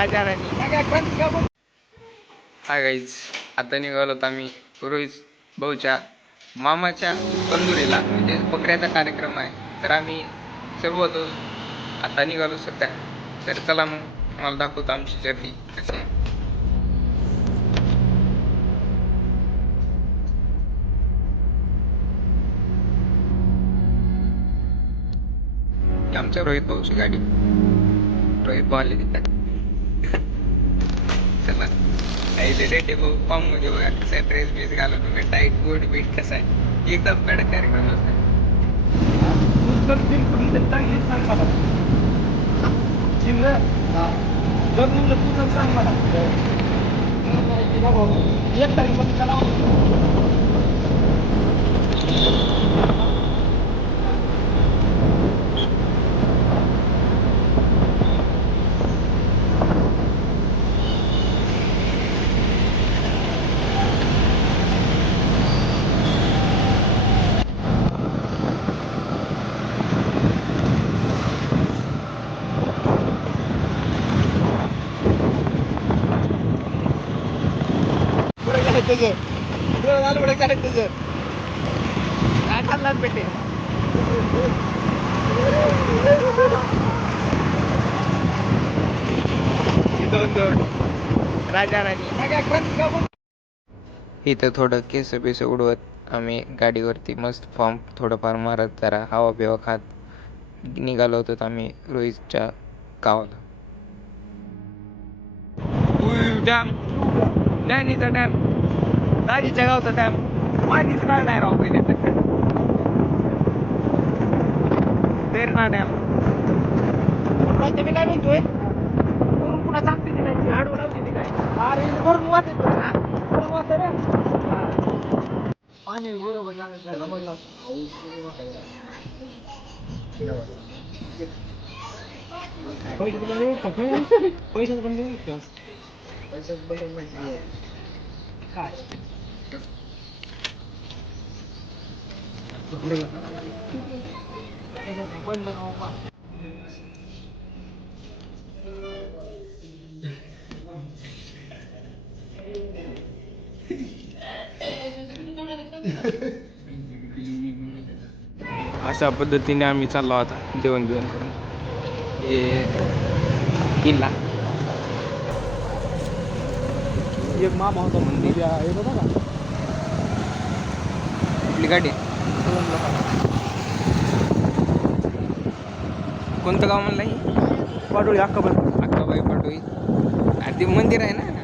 Raja Rani. Hi guys, आता निघालो आम्ही रोहित भाऊच्या मामाच्या तंदुरीला, म्हणजे बकऱ्याचा कार्यक्रम आहे. तर आम्ही सर्व होतो आता निघालो सध्या. तर चला मग मला दाखवतो आमची जर्नी कशी आहे. आमच्या रोहित भाऊची गाडी, रोहित भाऊ आले तिथं. चला रेटे भाऊ फॉर्म मध्ये बघा कसं आहे, ड्रेस बीस घालून तुम्ही टाईट गोड बीट कसं आहे, एकदम कडक कार्यक्रम असतात. सांग मला एक तारीख पेटे राजा राणी. इथं थोडं केस बेस उडवत आम्ही गाडीवरती मस्त फॉर्म थोडंफार मारत जरा हवा बिवा खात निघालो होतो आम्ही रोहितच्या गावाला. डॅम, डॅनीचा डॅम, दाजीच्या गावचा डॅम, पाणीच नाही राव पहिले तेरणा डॅम. मी काय म्हणतोय, पुन्हा सांगते ती काय आडवं लावते ती काय, अरे भरून वाटत भरून वाटत रे पाणी बरोबर पैसे पण काय अशा पद्धतीने आम्ही चाललो आता जेवण बिवण करून किल्ला. एक मामा होता मंदिर येत होता का आपली गाडी. कोणतं गाव म्हणलं ही? पाटोळी, अक्काबाई पाटोळी. ते मंदिर आहे ना.